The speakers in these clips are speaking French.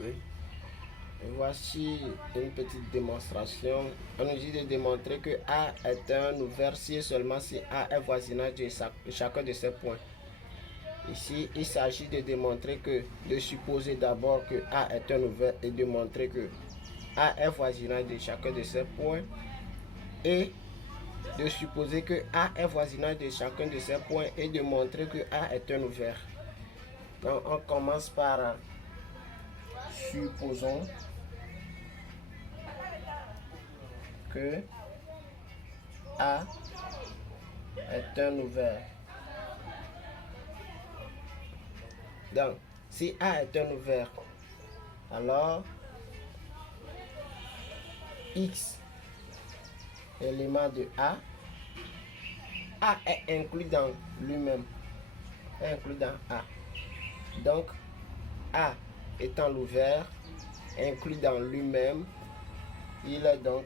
Oui. Et voici une petite démonstration. On nous dit de démontrer que A est un ouvert si et seulement si A est voisinage de chacun de ces points. Ici, il s'agit de démontrer que, de supposer d'abord que A est un ouvert et de montrer que A est voisinage de chacun de ces points et de supposer que A est voisinage de chacun de ces points et de montrer que A est un ouvert. Donc on commence par supposons que A est un ouvert. Donc, si A est un ouvert, alors X élément de A est inclus dans lui-même, est inclus dans A. Donc, A étant l'ouvert, inclus dans lui-même, il est donc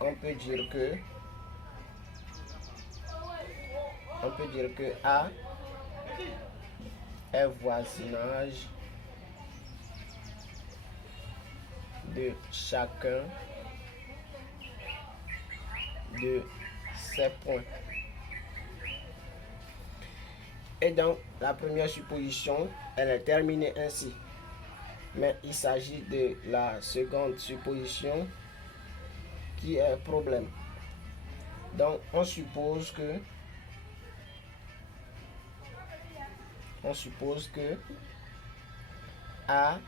on peut dire que A est voisinage de chacun de ces points. Et donc, la première supposition, elle est terminée ainsi. Mais il s'agit de la seconde supposition qui est problème. Donc, on suppose que A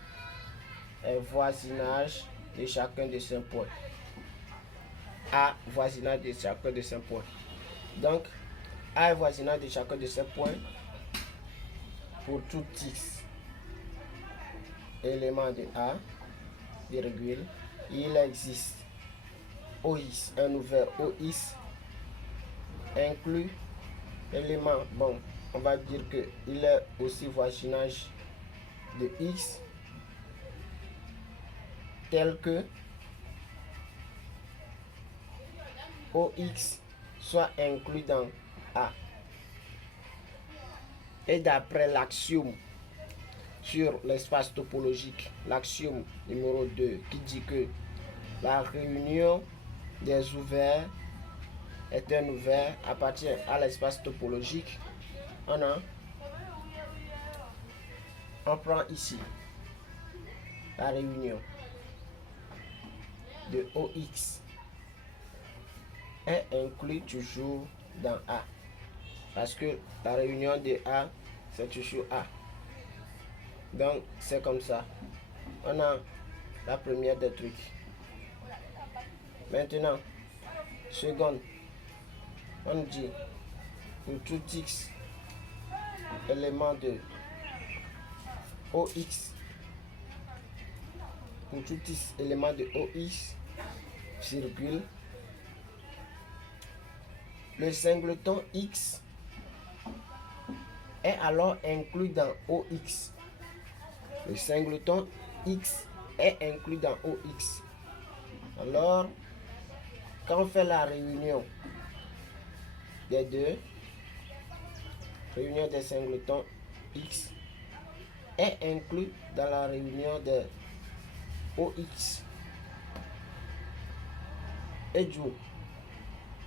est voisinage de chacun de ces points. A voisinage de chacun de ces points. Donc, A est voisinage de chacun de ces points pour tout X élément de A, virgule, il existe OX, un ouvert OX, inclut élément, bon, on va dire que il est aussi voisinage de X, tel que OX soit inclus dans A. Et d'après l'axiome sur l'espace topologique, l'axiome numéro 2 qui dit que la réunion des ouverts est un ouvert appartient à l'espace topologique, on prend ici la réunion de OX est inclus toujours dans A. Parce que la réunion de A, c'est toujours A. Donc, c'est comme ça. On a la première des trucs. Maintenant, seconde, on dit pour tout X élément de OX, pour tout X élément de OX, virgule, le singleton X est alors inclus dans OX. Le singleton X est inclus dans OX. Alors, quand on fait la réunion des deux, réunion des singletons X est inclus dans la réunion de OX. Et du coup,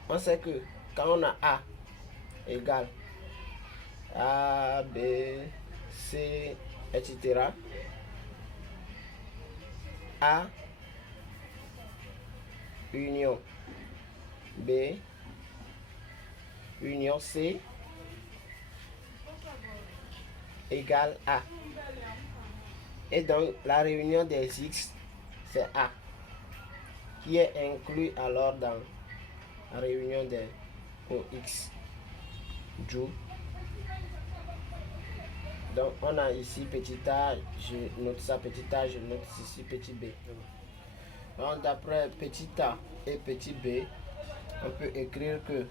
on sait que quand on a A égale A, B, C, etc. A union B union C égale A. Et donc la réunion des X, c'est A, qui est inclus alors dans la réunion des OX. Donc on a ici petit a, je note ça petit a, je note ici petit b. Donc d'après petit a et petit b, on peut écrire que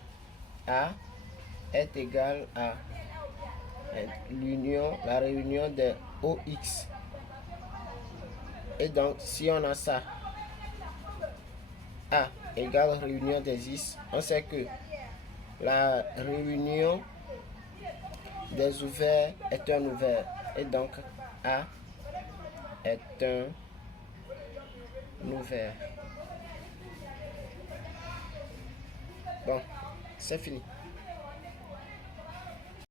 A est égal à l'union, la réunion des OX. Et donc si on a ça, A égale réunion des X, on sait que la réunion des ouverts est un ouvert. Et donc, A est un ouvert. Bon, c'est fini.